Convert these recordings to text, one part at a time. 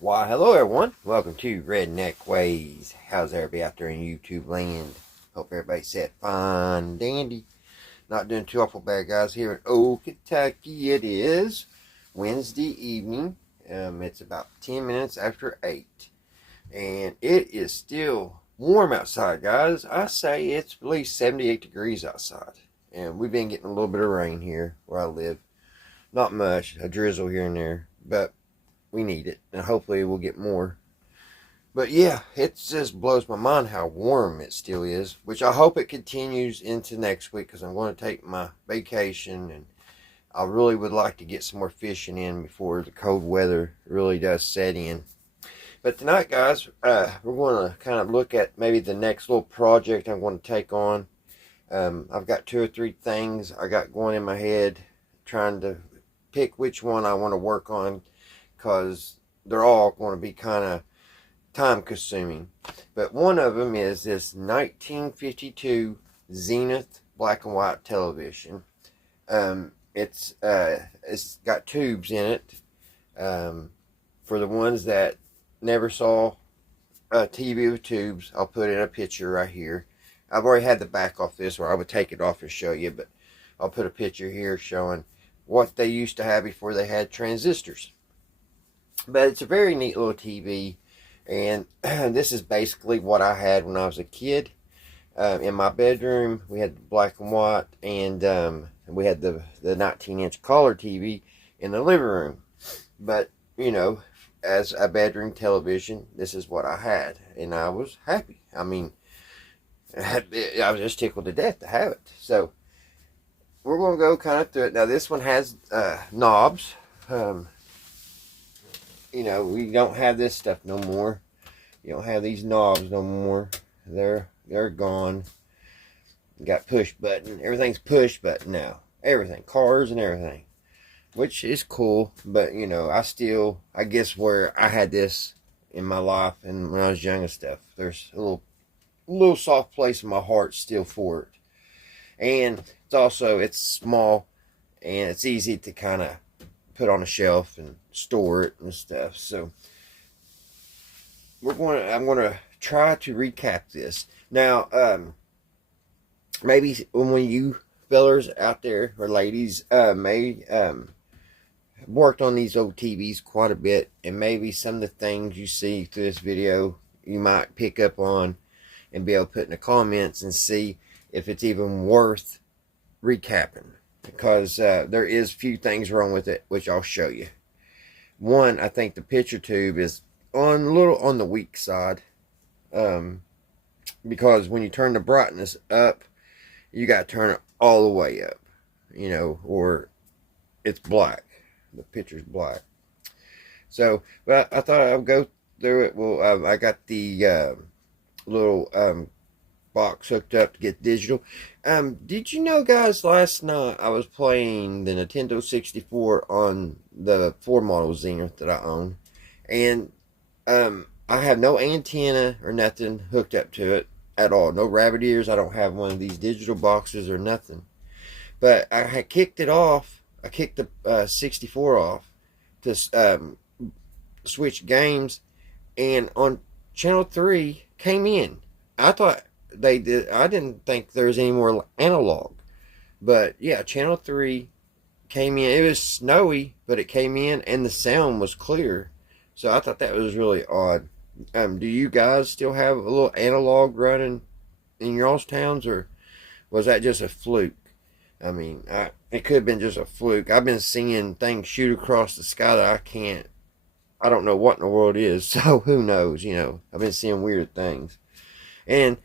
Why, hello everyone. Welcome to Redneck Ways. How's everybody out there in YouTube land? Hope everybody's set fine and dandy. Not doing too awful bad, guys. Here in old Kentucky, it is Wednesday evening. It's about 10 minutes after 8. And it is still warm outside, guys. I say it's at least 78 degrees outside. And we've been getting a little bit of rain here where I live. Not much, a drizzle here and there. But we need it, and hopefully we'll get more. But yeah, it just blows my mind how warm it still is, which I hope it continues into next week because I'm going to take my vacation, and I really would like to get some more fishing in before the cold weather really does set in. But tonight, guys, we're going to kind of look at maybe the next little project I'm going to take on. I've got 2 or 3 things I got going in my head, trying to pick which one I want to work on, because they're all going to be kind of time consuming. But one of them is this 1952 Zenith black and white television. It's got tubes in it. For the ones that never saw a TV with tubes, I'll put in a picture right here. I've already had the back off this, or I would take it off and show you, but I'll put a picture here showing what they used to have before they had transistors. But it's a very neat little TV, and this is basically what I had when I was a kid. In my bedroom, we had the black and white, and we had the 19-inch color TV in the living room. But, you know, as a bedroom television, this is what I had, and I was happy. I mean, I was just tickled to death to have it. So, we're going to go kind of through it. Now, this one has knobs. You know, we don't have this stuff no more. You don't have these knobs no more. They're gone. You got push button. Everything's push button now. Everything. Cars and everything. Which is cool. But, you know, I guess where I had this in my life and when I was young and stuff, there's a little soft place in my heart still for it. And it's small and it's easy to kind of put on a shelf and store it and stuff. So I'm going to try to recap this. Now, maybe when you fellers out there or ladies may worked on these old TVs quite a bit, and maybe some of the things you see through this video you might pick up on and be able to put in the comments and see if it's even worth recapping. Because there is a few things wrong with it, which I'll show you. One, I think the picture tube is a little on the weak side. Because when you turn the brightness up, you got to turn it all the way up. You know, or it's black. The picture's black. So, but I thought I would go through it. Well, I got the little box hooked up to get digital. Did you know, guys, last night I was playing the Nintendo 64 on the 4 model Zenith that I own, and I have no antenna or nothing hooked up to it at all. No rabbit ears. I don't have one of these digital boxes or nothing. But I had kicked it off. I kicked the 64 off to switch games, and on channel 3 came in. I thought they did. I didn't think there was any more analog, but yeah, channel 3 came in. It was snowy, but it came in and the sound was clear. So I thought that was really odd. Do you guys still have a little analog running in y'all's towns, or was that just a fluke? I mean, it could have been just a fluke. I've been seeing things shoot across the sky that I don't know what in the world it is. So who knows? You know, I've been seeing weird things. And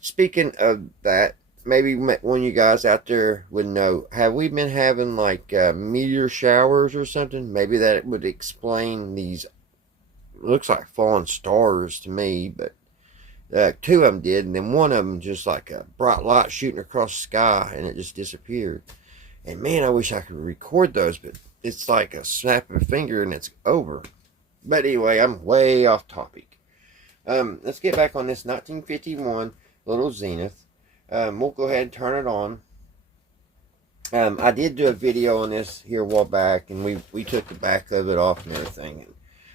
speaking of that, maybe one of you guys out there would know, have we been having like meteor showers or something? Maybe that would explain these, looks like falling stars to me, but 2 of them did, and then one of them just like a bright light shooting across the sky, and it just disappeared. And man, I wish I could record those, but it's like a snap of a finger and it's over. But anyway, I'm way off topic. Let's get back on this 1951 little Zenith. We'll go ahead and turn it on. I did do a video on this here a while back, and we took the back of it off and everything.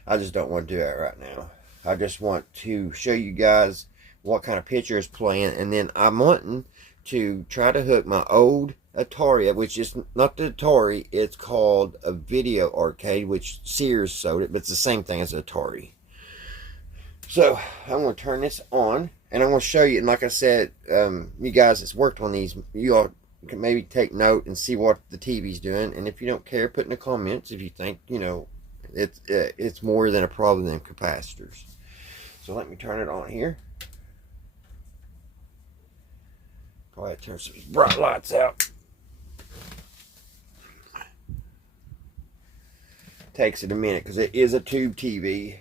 I just don't want to do that right now. I just want to show you guys what kind of picture is playing, and then I'm wanting to try to hook my old Atari, which is not the Atari, it's called a video arcade, which Sears sold it, but it's the same thing as Atari. So I'm going to turn this on, and I'm going to show you, and like I said, you guys that's worked on these, you all can maybe take note and see what the TV's doing, and if you don't care, put in the comments if you think, you know, it's more than a problem than capacitors. So let me turn it on here. Probably turn some bright lights out. Takes it a minute because it is a tube TV.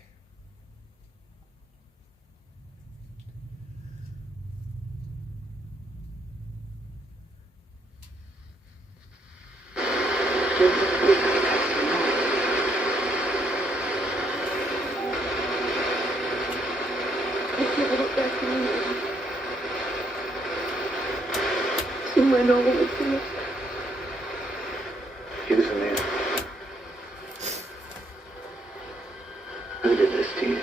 Somewhere normal with you. Give us a minute. I did this to you.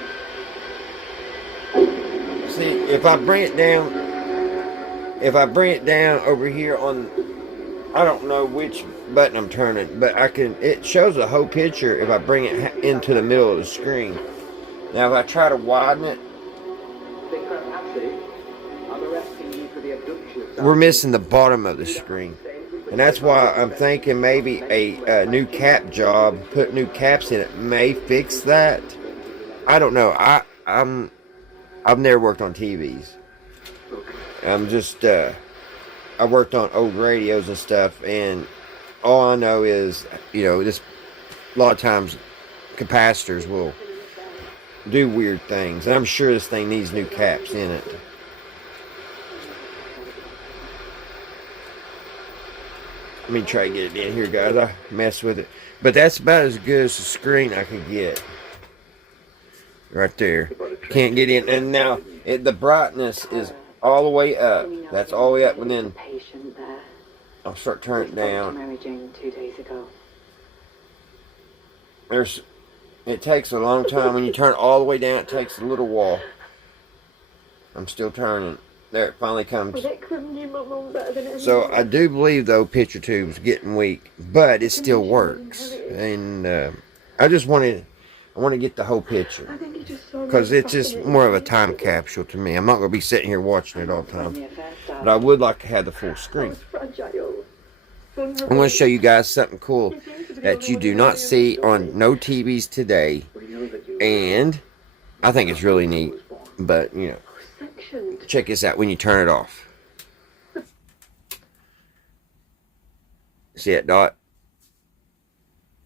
See, if I bring it down over here on, I don't know which button I'm turning, but it shows the whole picture if I bring it into the middle of the screen. Now if I try to widen it, we're missing the bottom of the screen. And that's why I'm thinking maybe a new cap job, put new caps in it, may fix that. I don't know. I've never worked on TVs. I'm just I worked on old radios and stuff, and all I know is, you know, this a lot of times capacitors will do weird things, and I'm sure this thing needs new caps in it. Let me try to get it in here, guys. I messed with it, but that's about as good as the screen I could get. Right there. Can't get in, and now the brightness is all the way up. That's all the way up, and then I'll start turning it down. It takes a long time. When you turn it all the way down, it takes a little while. I'm still turning. There, it finally comes. So I do believe, though, picture tube's getting weak, but it still works. And I want to get the whole picture, because it's just more of a time capsule to me. I'm not going to be sitting here watching it all the time, but I would like to have the full screen. I'm going to show you guys something cool that you do not see on no TVs today, and I think it's really neat. But, you know, check this out when you turn it off. See that dot?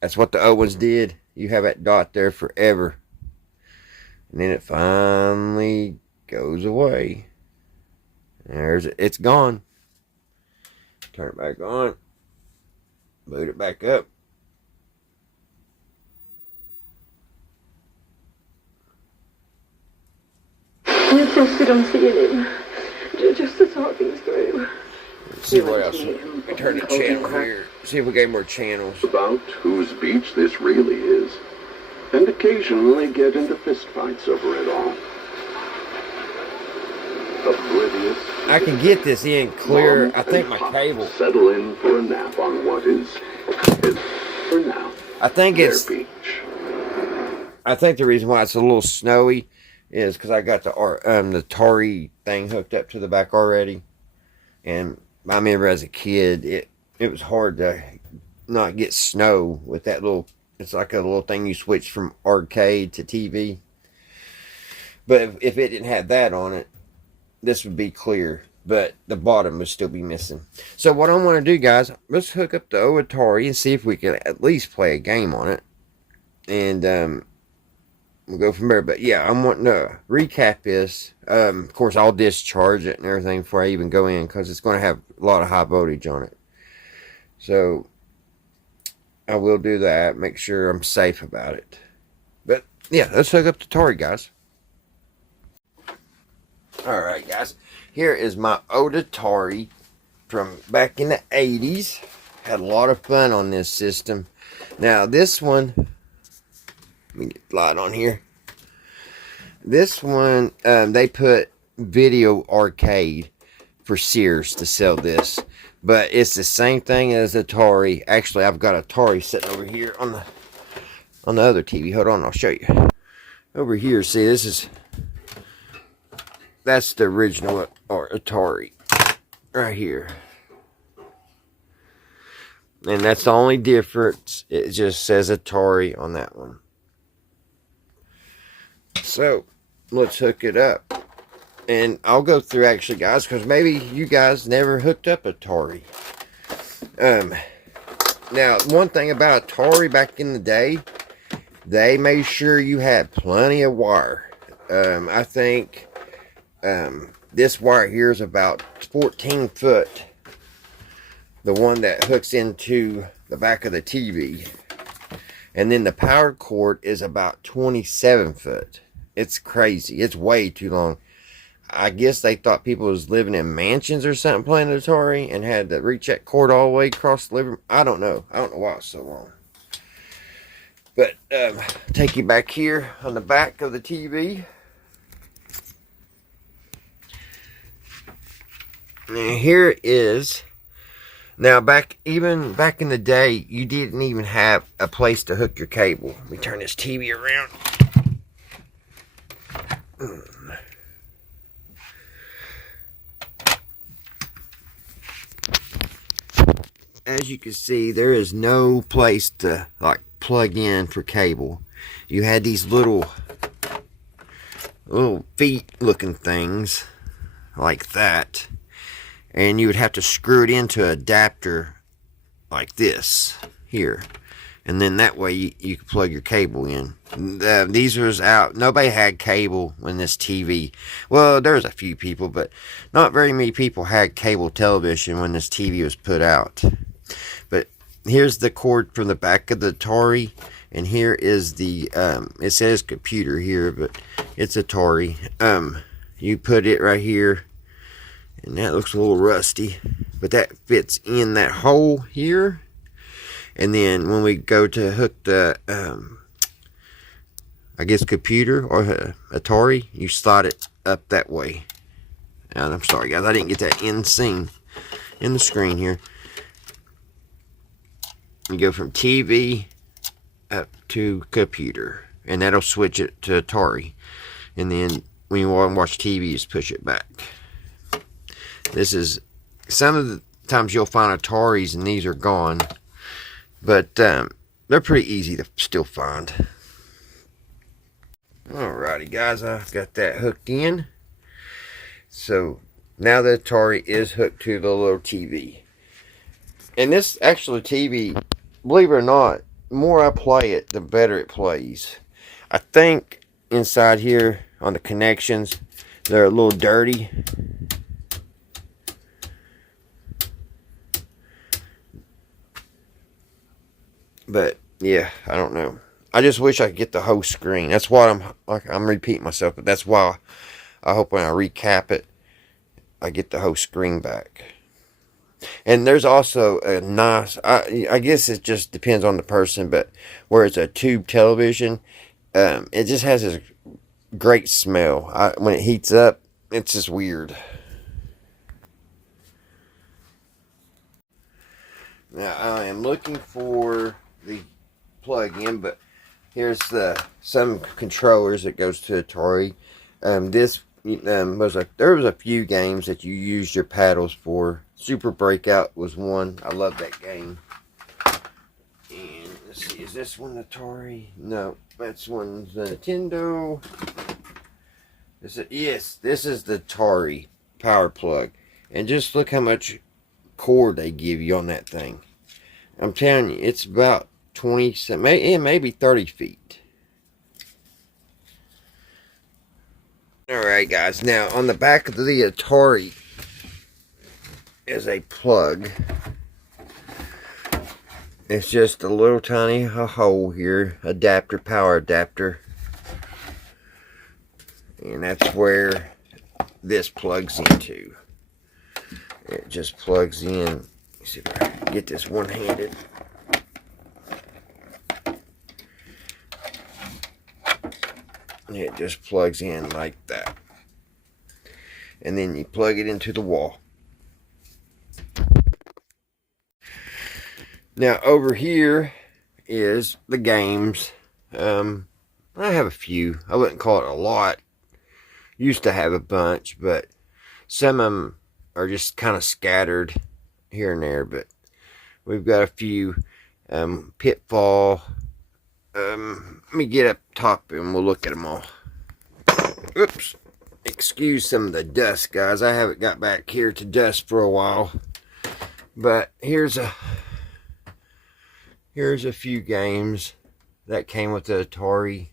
That's what the old ones did. You have that dot there forever, and then it finally goes away. It's gone. Turn it back on. Boot it back up. I insisted on seeing him, just to talk things through. Let's see what else. We turn the channel here. See if we get more channels. About whose beach this really is, and occasionally get into fistfights over it all. Oblivious. I can get this in clear. I think my cable. Settle in for a nap on what is for now. I think it's. Beach. I think the reason why it's a little snowy is because I got the Atari thing hooked up to the back already, and I remember as a kid it was hard to not get snow with that little. It's like a little thing you switch from arcade to TV. But if it didn't have that on it, this would be clear, but the bottom would still be missing. So what I want to do, guys, let's hook up the old Atari and see if we can at least play a game on it, and we'll go from there. But yeah, I'm wanting to recap this. Of course, I'll discharge it and everything before I even go in, because it's going to have a lot of high voltage on it. So I will do that. Make sure I'm safe about it. But yeah, let's hook up the Atari, guys. Alright, guys. Here is my old Atari from back in the 80s. Had a lot of fun on this system. Now, this one Let me get the light on here. This one, they put Video Arcade for Sears to sell this. But it's the same thing as Atari. Actually, I've got Atari sitting over here on the other TV. Hold on, I'll show you. Over here, see, that's the original Atari. Right here. And that's the only difference. It just says Atari on that one. So, let's hook it up. And I'll go through actually, guys, because maybe you guys never hooked up Atari. Now, one thing about Atari back in the day, they made sure you had plenty of wire. I think this wire here is about 14 foot. The one that hooks into the back of the TV. And then the power cord is about 27 foot. It's crazy. It's way too long. I guess they thought people was living in mansions or something playing Atari and had to reach that cord all the way across the living room. I don't know. I don't know why it's so long. But take you back here on the back of the TV. And here it is. Now, back in the day, you didn't even have a place to hook your cable. Let me turn this TV around. As you can see, there is no place to like plug in for cable. You had these little feet looking things like that. And you would have to screw it into an adapter like this here. And then that way you could plug your cable in. These was out. Nobody had cable when this TV. Well, there's a few people, but not very many people had cable television when this TV was put out. But here's the cord from the back of the Atari. And here is the, it says computer here, but it's Atari. You put it right here. And that looks a little rusty, but that fits in that hole here. And then when we go to hook the, I guess computer or Atari, you slide it up that way. And I'm sorry guys, I didn't get that in the screen here. You go from TV up to computer, and that'll switch it to Atari. And then when you want to watch TV, just push it back. This is, some of the times you'll find Ataris and these are gone. But they're pretty easy to still find. Alrighty guys, I've got that hooked in. So now the Atari is hooked to the little TV. And this actual TV, believe it or not, the more I play it, the better it plays. I think inside here on the connections, they're a little dirty. But yeah, I don't know. I just wish I could get the whole screen. That's why I'm repeating myself, but that's why I hope when I recap it, I get the whole screen back. And there's also a nice, I guess it just depends on the person, but where it's a tube television, it just has this great smell. When it heats up, it's just weird. Now I am looking for the plug-in, but here's some controllers that goes to Atari. This there was a few games that you used your paddles for. Super Breakout was one. I love that game. And let's see, is this one Atari? No, that's one's Nintendo. Yes, this is the Atari power plug. And just look how much cord they give you on that thing. I'm telling you, it's about 20, maybe 30 feet. Alright guys, now on the back of the Atari is a plug. It's just a little tiny hole here, power adapter. And that's where this plugs into. It just plugs in. Let's see if I can get this one-handed. And it just plugs in like that. And then you plug it into the wall. Now over here is the games. I have a few. I wouldn't call it a lot. Used to have a bunch, but some of them are just kind of scattered here and there. But we've got a few. Pitfall. Let me get up top and we'll look at them all. Oops. Excuse some of the dust, guys. I haven't got back here to dust for a while. But here's a few games that came with the Atari.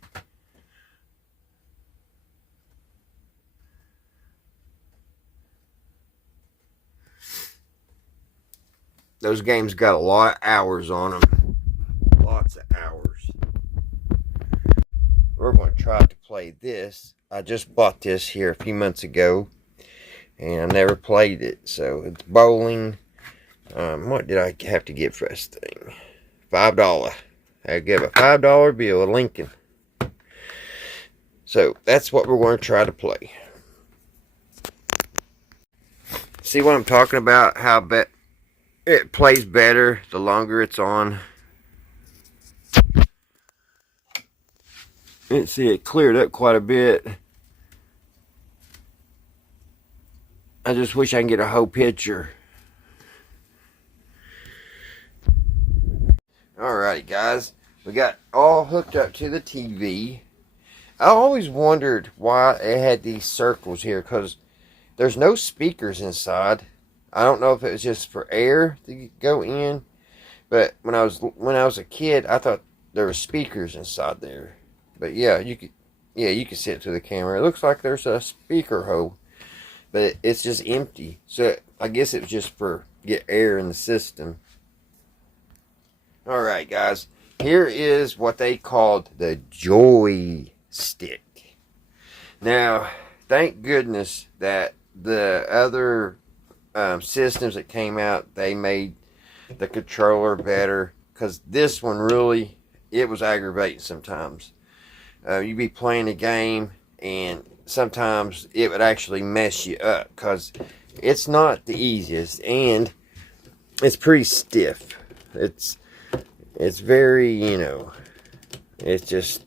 Those games got a lot of hours on them. Lots of hours. We're going to try to play this. I just bought this here a few months ago. And I never played it. So it's bowling. What did I have to get for this thing? $5. I give a $5 bill, a Lincoln. So that's what we're going to try to play. See what I'm talking about? How it plays better the longer it's on. Let's see, it cleared up quite a bit. I just wish I can get a whole picture. Alrighty, guys. We got all hooked up to the TV. I always wondered why it had these circles here, because there's no speakers inside. I don't know if it was just for air to go in, but when I was a kid, I thought there were speakers inside there. But yeah, you can see it through the camera. It looks like there's a speaker hole, but it's just empty. So I guess it was just for get air in the system. Alright, guys. Here is what they called the joystick. Now, thank goodness that the other systems that came out, they made the controller better, because this one really, it was aggravating sometimes. You'd be playing a game and sometimes it would actually mess you up, because it's not the easiest and it's pretty stiff. It's very, it's just,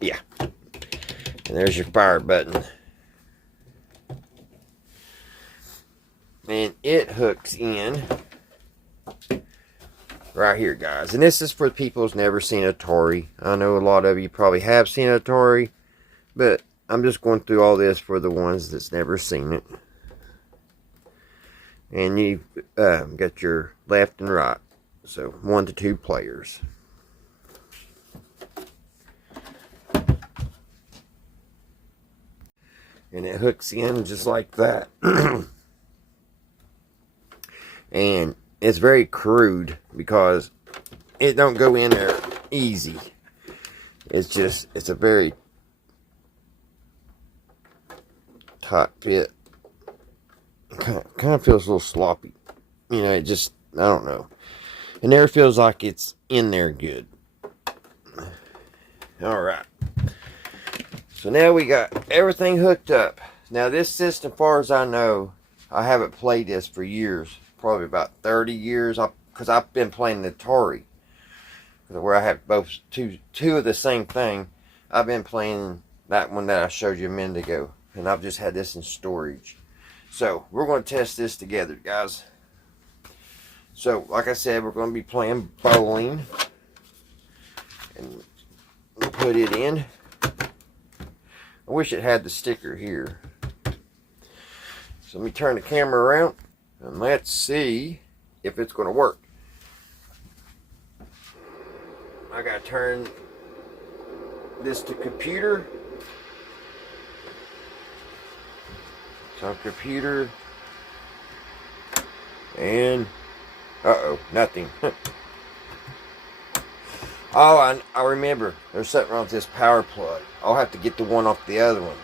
yeah. And there's your fire button. And it hooks in right here, guys. And this is for people who's never seen Atari. I know a lot of you probably have seen Atari, but I'm just going through all this for the ones that's never seen it. And you've got your left and right. So 1 to 2 players. And it hooks in just like that. And it's very crude because it don't go in there easy. It's a very tight fit. Kind of feels a little sloppy. It just, I don't know. It never feels like it's in there good. Alright. So now we got everything hooked up. Now this system, as far as I know, I haven't played this for years. Probably about 30 years. Because I've been playing the Atari. Where I have both two of the same thing. I've been playing that one that I showed you a minute ago. And I've just had this in storage. So we're going to test this together, guys. So, like I said, we're going to be playing bowling. And we'll put it in. I wish it had the sticker here. So let me turn the camera around. And let's see if it's going to work. I got to turn this to computer. It's on computer. And uh-oh, nothing. Oh, I remember. There's something wrong with this power plug. I'll have to get the one off the other one.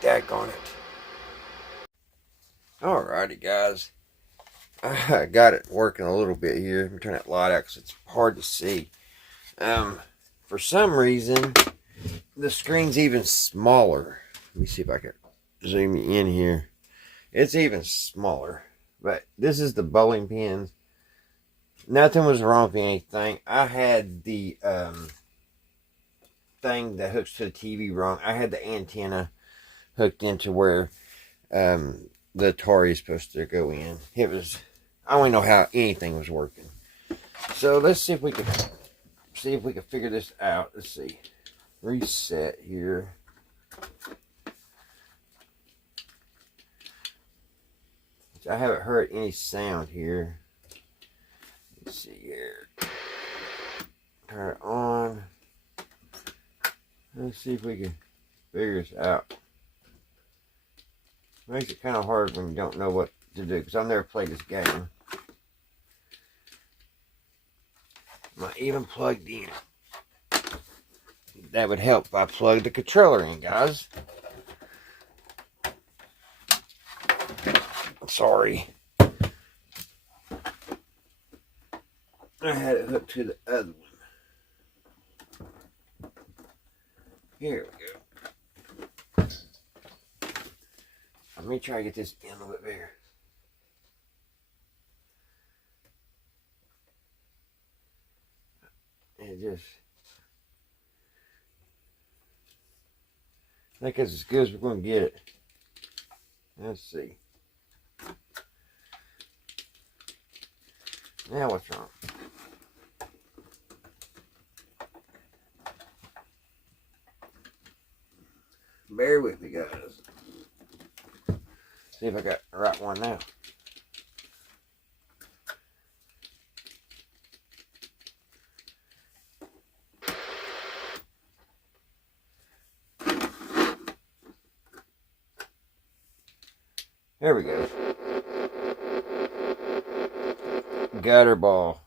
Daggone it. Alrighty, guys. I got it working a little bit here. Let me turn that light out because it's hard to see. For some reason, the screen's even smaller. Let me see if I can zoom you in here. It's even smaller. But this is the bowling pins. Nothing was wrong with anything. I had the thing that hooks to the TV wrong. I had the antenna hooked into where the Atari is supposed to go in. It was, I don't even know how anything was working. So let's see if we can figure this out. Let's see. Reset here. I haven't heard any sound here. Let's see here. Turn it on. Let's see if we can figure this out. Makes it kind of hard when you don't know what to do, because I've never played this game. Am I even plugged in? That would help if I plug the controller in, guys. Sorry. I had it hooked to the other one. Here we go. Let me try to get this in a little bit bigger. And just, I think that's as good as we're going to get it. Let's see. Now what's wrong? Bear with me, guys. See if I got the right one now. There we go. Gutter ball.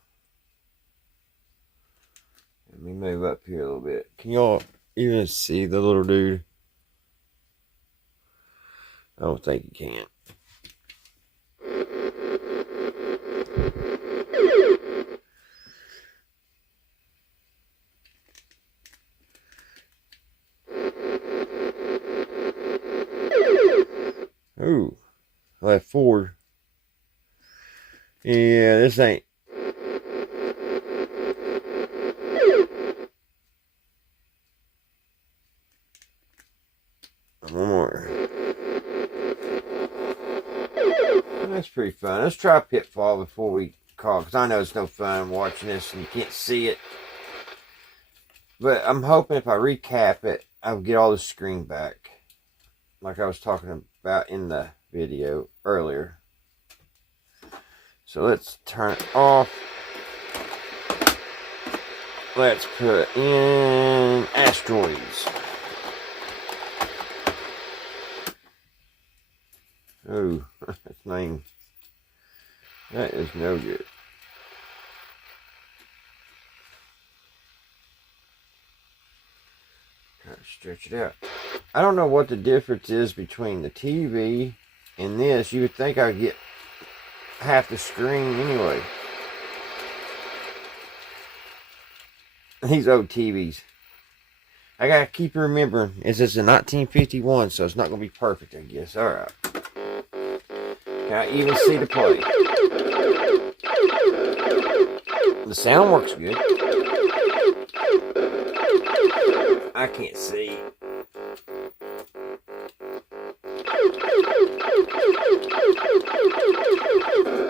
Let me move up here a little bit. Can y'all even see the little dude? I don't think you can. Ooh, left 4. Yeah, this ain't. One more. That's pretty fun. Let's try Pitfall before we call, because I know it's no fun watching this and you can't see it. But I'm hoping if I recap it, I'll get all the screen back, like I was talking about in the video earlier. So let's turn it off. Let's put in asteroids. Oh, that's lame. That is no good. Try to stretch it out. I don't know what the difference is between the TV and this. You would think I'd get half the screen anyway. These old TVs. I gotta keep remembering, this is a 1951, so it's not gonna be perfect, I guess. Alright. Can I even see the play? The sound works good. I can't see.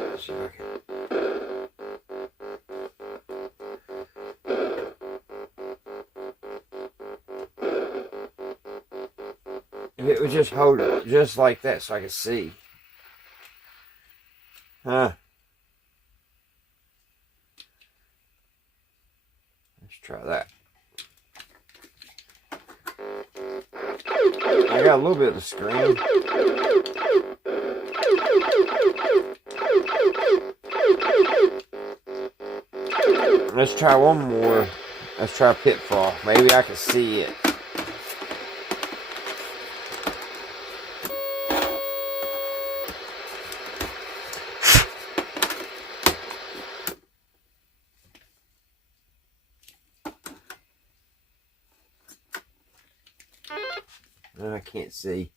Let's see if I can. If it would just hold it just like that so I could see. Huh. Let's try that. I got a little bit of the screen. Let's try one more. Let's try Pitfall. Maybe I can see it. I can't see.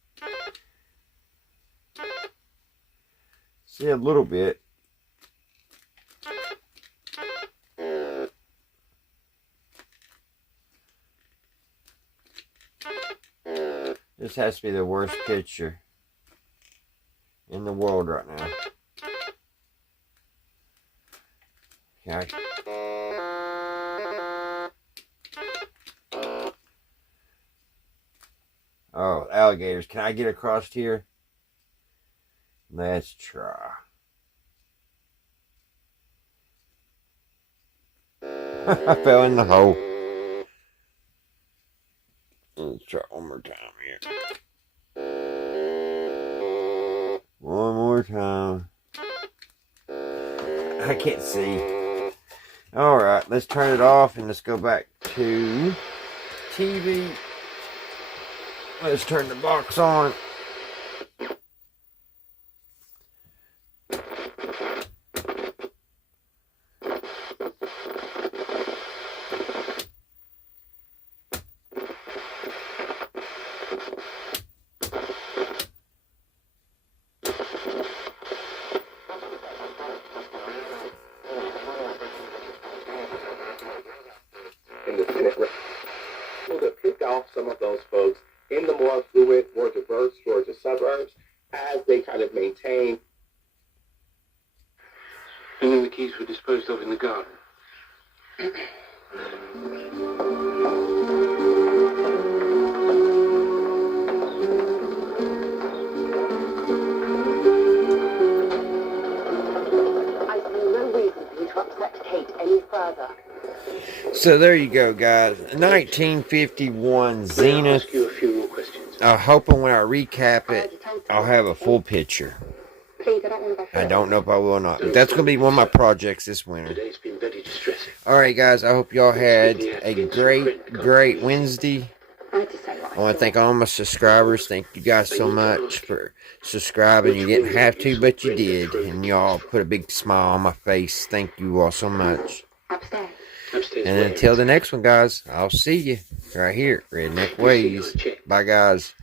See a little bit. This has to be the worst picture in the world right now. Okay. Oh, alligators. Can I get across here? Let's try. I fell in the hole. Let's try one more time here. One more time. I can't see. Alright, let's turn it off and let's go back to TV. Let's turn the box on. In the Senate to pick off some of those folks in the more affluent, more diverse Georgia suburbs as they kind of maintain. And then the keys were disposed of in the garden. I see no reason for you to upset Kate any further. So there you go, guys. 1951 Zenith. Ask you a few more questions. I'm hoping when I recap it, I'll have a full picture. Please, I don't want to go I don't know if I will or not. But that's going to be one of my projects this winter. Today's been very distressing. Alright, guys. I hope y'all had a great Wednesday. I had to say what I want to thank all my subscribers. Thank you guys so much for subscribing. You didn't have to, but you did. And y'all put a big smile on my face. Thank you all so much. upstairs. Upstairs. And where? until the next one, guys, I'll see you right here, Redneck Ways. Bye, guys.